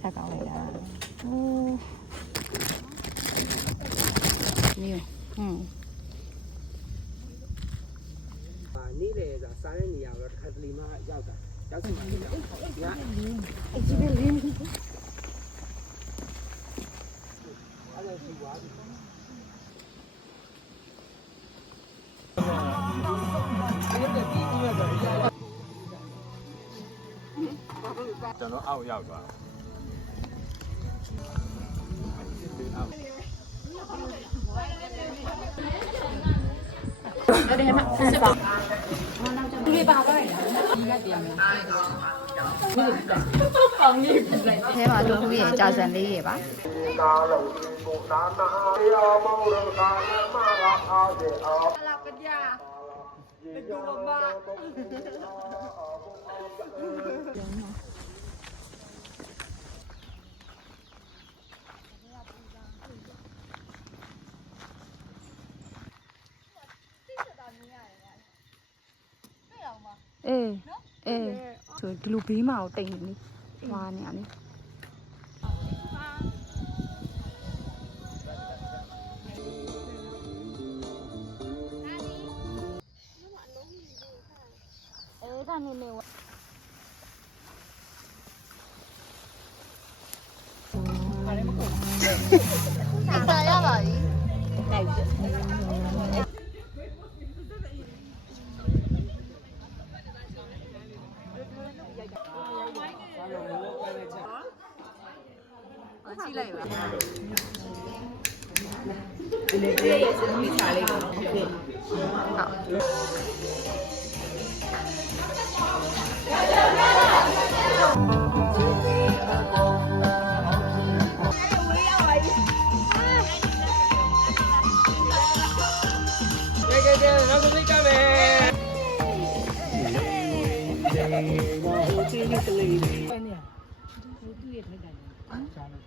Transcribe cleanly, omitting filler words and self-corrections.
ဆက်ကောင်းလိုက်တာဟိုမျိုးနေ့လေစားတဲ့နေရာတော့တစ်ခါတလေမှရောက်တာရောက်တယ်အဲ့ဒီပဲလင်းအဲ့ဒါဒီဝါဒီကျွန်တော်အောက်ရောက်သွားအဲ့ဒီမှာဆက်ပါသူတွေပါသွားရလားဒီကတရားမလားပေါင်းကြီးပြန်လိုက်အဲမှာတို့ရဲ့ကြာစံလေးရေပါလာပကြဒီလိုပါအေးဆိုဒီလိုဘေးမှာကိုတိတ်နေဟွာနေရလေကနေနေဝစားရပါပြီတိုက်ကြည့်လိုက်ပါဒီလေးရဲ့စမီချာလေးပေါ့โอเคဟုတ်နောက်တစ်စိတ်ကြမယ်ဟိုချင်းလေးကလေးပဲနေရဟိုသူ့ရဲ့ထိုက်တယ်ရှားလို့